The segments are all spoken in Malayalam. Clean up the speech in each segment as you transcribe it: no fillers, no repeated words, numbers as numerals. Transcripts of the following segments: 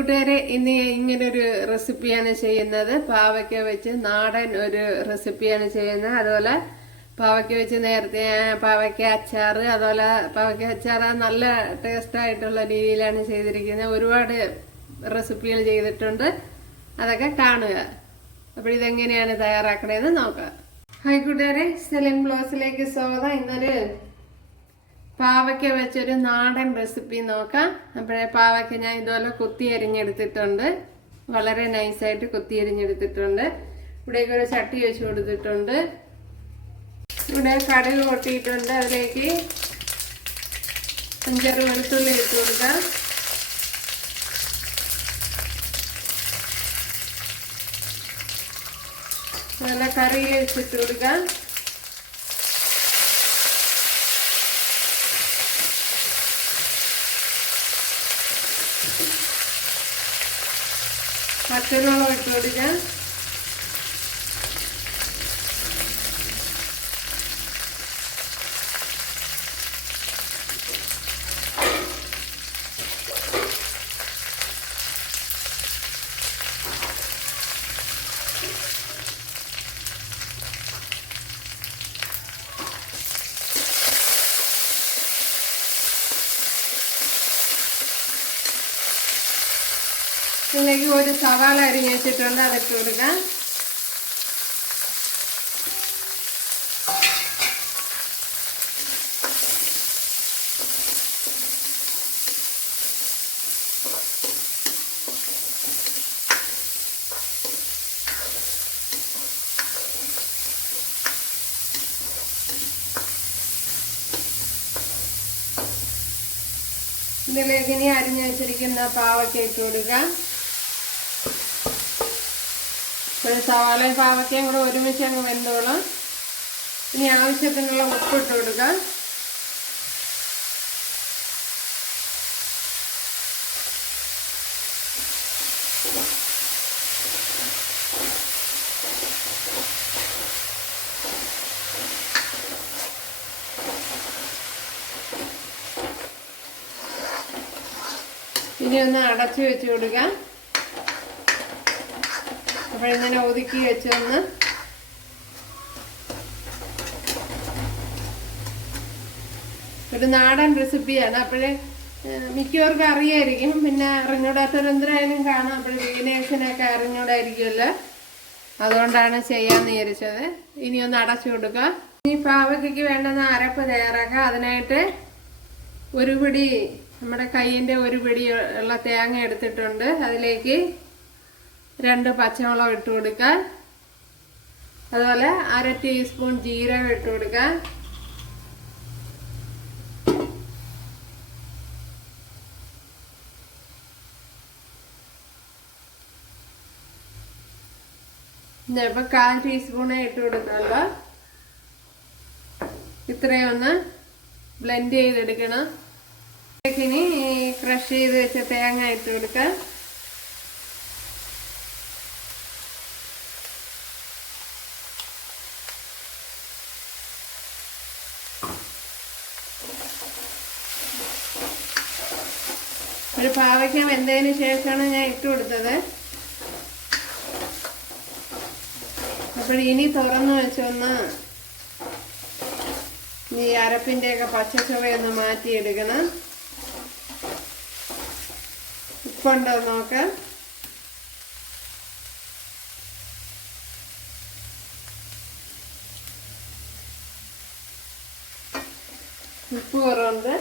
കൂട്ടുകാരെ, ഇന്ന് ഇങ്ങനൊരു റെസിപ്പിയാണ് ചെയ്യുന്നത്. പാവയ്ക്ക വെച്ച് നാടൻ ഒരു റെസിപ്പിയാണ് ചെയ്യുന്നത്. അതുപോലെ പാവയ്ക്ക വെച്ച് നേരത്തെ പാവയ്ക്ക അച്ചാറ്, അതുപോലെ പാവയ്ക്ക അച്ചാറ് നല്ല ടേസ്റ്റ് ആയിട്ടുള്ള രീതിയിലാണ് ചെയ്തിരിക്കുന്നത്. ഒരുപാട് റെസിപ്പികൾ ചെയ്തിട്ടുണ്ട്, അതൊക്കെ കാണുക. അപ്പോൾ ഇതെങ്ങനെയാണ് തയ്യാറാക്കണതെന്ന് നോക്കാം. ഹായ് കൂട്ടുകാരെ, സെലിൻ ബ്ലോസിലേക്ക് സ്വാഗതം. ഇന്നൊരു പാവയ്ക്ക വെച്ചൊരു നാടൻ റെസിപ്പി നോക്കാം. അപ്പോഴേ പാവയ്ക്ക ഞാൻ ഇതുപോലെ കുത്തി അരിഞ്ഞെടുത്തിട്ടുണ്ട്, വളരെ നൈസായിട്ട് കുത്തി അരിഞ്ഞെടുത്തിട്ടുണ്ട്. ഇവിടേക്ക് ഒരു ചട്ടി വെച്ച് കൊടുത്തിട്ടുണ്ട്. ഇവിടെ കടുക് പൊട്ടിയിട്ടുണ്ട്. അതിലേക്ക് 5 വെളുത്തുള്ളി ഇട്ട് കൊടുക്കാം. നല്ല കറി വെച്ചിട്ട് കൊടുക്കാം. പച്ചമുളക് ഇട്ട് കൊടുക്കാം. ഇതിലേക്ക് ഒരു സവാള അരിഞ്ഞ് വെച്ചിട്ടുണ്ട്, അതിട്ട് കൊടുക്കാം. ഇതിലേക്ക് ഇനി അരിഞ്ഞ് വെച്ചിരിക്കുന്ന പാവയ്ക്ക ഇട്ട് കൊടുക്കാം. സവാളയും പാവയ്ക്കയും കൂടെ ഒരുമിച്ച് അങ്ങ് വെന്തോളാം. ഇനി ആവശ്യത്തിനുള്ള ഉപ്പ് ഇട്ട് കൊടുക്കാം. ഇനി ഒന്ന് അടച്ചു വെച്ച് കൊടുക്കാം. അപ്പോഴിങ്ങനെ ഒതുക്കി വെച്ചൊന്ന് ഒരു നാടൻ റെസിപ്പിയാണ്. അപ്പോഴേ മിക്കവർക്കും അറിയായിരിക്കും, പിന്നെ അറിഞ്ഞൂടാത്തവരെന്തരായാലും കാണാം. അപ്പോൾ വീനേഴ്സിനൊക്കെ അറിഞ്ഞൂടായിരിക്കുമല്ലോ, അതുകൊണ്ടാണ് ചെയ്യാമെന്ന് വിചാരിച്ചത്. ഇനി ഒന്ന് അടച്ചു കൊടുക്കുക. ഇനി പാവയ്ക്കയ്ക്ക് വേണ്ടുന്ന അരപ്പ് തയ്യാറാക്കാം. അതിനായിട്ട് ഒരു പിടി, നമ്മുടെ കയ്യിൻ്റെ ഒരു പിടി ഉള്ള തേങ്ങ എടുത്തിട്ടുണ്ട്. അതിലേക്ക് 2 പച്ചമുളക് ഇട്ട് കൊടുക്കാം. അതുപോലെ 1/2 ടീസ്പൂൺ ജീരകം ഇട്ട് കൊടുക്കാം. ഇപ്പം 1/4 ടീസ്പൂണേ ഇട്ട് കൊടുക്കാമല്ലോ. ഇത്രയും ഒന്ന് ബ്ലെൻഡ് ചെയ്തെടുക്കണം. ഇനി ക്രഷ് ചെയ്ത് വെച്ച തേങ്ങ ഇട്ട് കൊടുക്കാം. ഒരു പാവയ്ക്ക വെന്തതിന് ശേഷമാണ് ഞാൻ ഇട്ട് കൊടുത്തത്. അപ്പോൾ ഇനി തുറന്ന് വെച്ചൊന്ന് ഈ അരപ്പിൻ്റെയൊക്കെ പച്ചച്ചുവയൊന്ന് മാറ്റിയെടുക്കണം. ഉപ്പുണ്ടോ നോക്കാം. ഉപ്പ് കുറവുണ്ട്.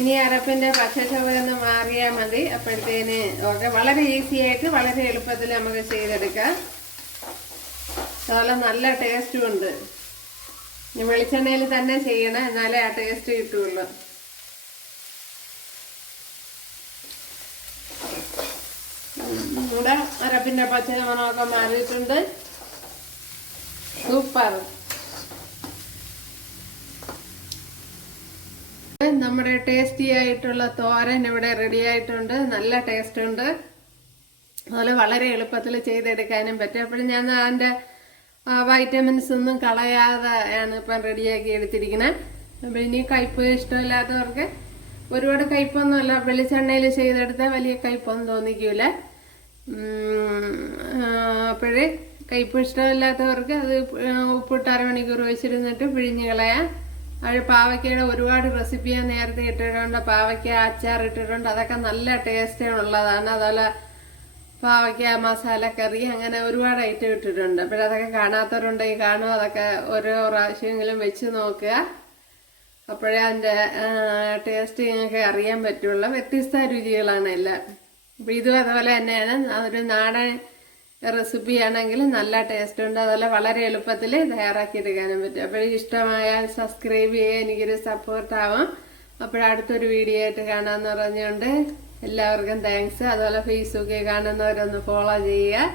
ഇനി അരപ്പിൻ്റെ പച്ചച്ചുവയൊന്ന് മാറിയാൽ മതി. അപ്പോഴത്തേന് ഒക്കെ വളരെ ഈസി ആയിട്ട് വളരെ എളുപ്പത്തിൽ നമുക്ക് ചെയ്തെടുക്കാം. അതുപോലെ നല്ല ടേസ്റ്റും ഉണ്ട്. വെളിച്ചെണ്ണയിൽ തന്നെ ചെയ്യണം, എന്നാലേ ആ ടേസ്റ്റ് കിട്ടുള്ളൂ. ഇവിടെ അരപ്പിൻ്റെ പച്ചമണമൊക്കെ മാറിയിട്ടുണ്ട്. സൂപ്പർ. നമ്മുടെ ടേസ്റ്റി ആയിട്ടുള്ള തോരൻ ഇവിടെ റെഡി ആയിട്ടുണ്ട്. നല്ല ടേസ്റ്റ് ഉണ്ട്. അതുപോലെ വളരെ എളുപ്പത്തിൽ ചെയ്തെടുക്കാനും പറ്റും. അപ്പോൾ ഞാൻ അതിൻ്റെ വൈറ്റമിൻസ് ഒന്നും കളയാതെ ആണ് ഇപ്പം റെഡിയാക്കി എടുത്തിരിക്കുന്നത്. അപ്പോൾ ഇനി കയ്പ്പ് ഇഷ്ടമില്ലാത്തവർക്ക്, ഒരുപാട് കയ്പൊന്നുമല്ല, വെളിച്ചെണ്ണയിൽ ചെയ്തെടുത്താൽ വലിയ കയ്പൊന്നും തോന്നിക്കൂല. അപ്പോഴേ കയ്പ് ഇഷ്ടമില്ലാത്തവർക്ക് അത് ഉപ്പിട്ട് അരമണിക്കൂർ വെച്ചിരുന്നിട്ട് പിഴിഞ്ഞ് കളയാം. അത് പാവയ്ക്കയുടെ ഒരുപാട് റെസിപ്പി ഞാൻ നേരത്തെ ഇട്ടിട്ടുണ്ട്. പാവയ്ക്ക അച്ചാർ ഇട്ടിട്ടുണ്ട്. അതൊക്കെ നല്ല ടേസ്റ്റുള്ളതാണ്. അതുപോലെ പാവയ്ക്ക മസാലക്കറി, അങ്ങനെ ഒരുപാട് ഐറ്റം ഇട്ടിട്ടുണ്ട്. അപ്പോഴതൊക്കെ കാണാത്തവരുണ്ടെങ്കിൽ കാണും. അതൊക്കെ ഓരോ പ്രാവശ്യമെങ്കിലും വെച്ച് നോക്കുക. അപ്പോഴേ അതിൻ്റെ ടേസ്റ്റ് നിങ്ങൾക്ക് അറിയാൻ പറ്റുള്ളൂ. വ്യത്യസ്ത രുചികളാണ് എല്ലാം. അപ്പോൾ ഇതും അതുപോലെ തന്നെയാണ്. അതൊരു നാടൻ റെസിപ്പി ആണെങ്കിൽ നല്ല ടേസ്റ്റ് ഉണ്ട്. അതുപോലെ വളരെ എളുപ്പത്തിൽ തയ്യാറാക്കി എടുക്കാനും പറ്റും. അപ്പോൾ ഇഷ്ടമായാൽ സബ്സ്ക്രൈബ് ചെയ്യുക, എനിക്കൊരു സപ്പോർട്ടാവും. അപ്പോഴടുത്തൊരു വീഡിയോ ആയിട്ട് കാണാമെന്ന് പറഞ്ഞുകൊണ്ട് എല്ലാവർക്കും താങ്ക്സ്. അതുപോലെ ഫേസ്ബുക്കിൽ കാണുന്നവരൊന്ന് ഫോളോ ചെയ്യുക.